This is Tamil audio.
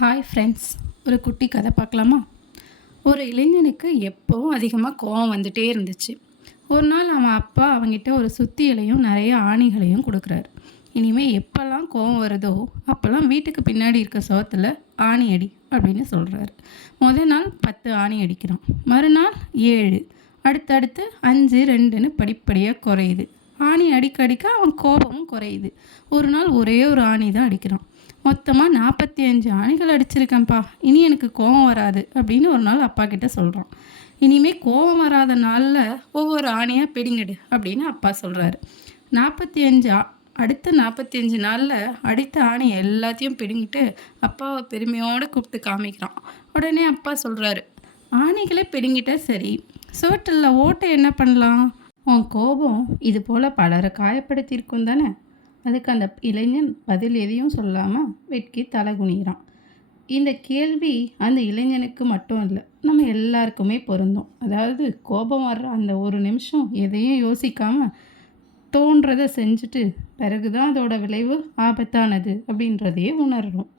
ஹாய் ஃப்ரெண்ட்ஸ், ஒரு குட்டி கதை பார்க்கலாமா? ஒரு இளைஞனுக்கு எப்போவும் அதிகமாக கோவம் வந்துட்டே இருந்துச்சு. ஒரு நாள் அவன் அப்பா அவங்கிட்ட ஒரு சுத்தியலையும் நிறைய ஆணிகளையும் கொடுக்குறாரு. இனிமேல் எப்போல்லாம் கோவம் வருதோ அப்போல்லாம் வீட்டுக்கு பின்னாடி இருக்க சோத்தில் ஆணி அடி அப்படின்னு சொல்கிறாரு. முதல் நாள் 10 ஆணி அடிக்கிறான், மறுநாள் 7, அடுத்தடுத்து 5, 2ன்னு படிப்படியாக குறையுது. ஆணி அடிக்க அடிக்க அவன் கோபமும் குறையுது. ஒரு நாள் ஒரே ஒரு ஆணி தான் அடிக்கிறான். மொத்தமாக 45 ஆணிகள் அடிச்சிருக்கேன்ப்பா, இனி எனக்கு கோபம் வராது அப்படின்னு ஒரு நாள் அப்பா கிட்ட சொல்கிறான். இனிமேல் கோபம் வராத நாளில் ஒவ்வொரு ஆணியாக பிடிங்கிடு அப்படின்னு அப்பா சொல்கிறாரு. 45 அடுத்த 45 நாளில் அடித்த ஆணி எல்லாத்தையும் பிடுங்கிட்டு அப்பாவை பெருமையோடு கூப்பிட்டு காமிக்கிறான். உடனே அப்பா சொல்கிறாரு, ஆணிகளை பிடுங்கிட்ட சரி, சுவற்றில் ஓட்டை என்ன பண்ணலாம்? உன் கோபம் இது போல் பலரை காயப்படுத்தியிருக்கும் தானே? அதுக்கு அந்த இளைஞன் பதில் எதையும் சொல்லாமல் வெட்கி தலை குனிகிறான். இந்த கேள்வி அந்த இளைஞனுக்கு மட்டும் இல்லை, நம்ம எல்லாருக்குமே பொருந்தும். அதாவது கோபம் வர்ற அந்த ஒரு நிமிஷம் எதையும் யோசிக்காமல் தோன்றதை செஞ்சுட்டு பிறகு தான் அதோட விளைவு ஆபத்தானது அப்படின்றதையே உணர்றோம்.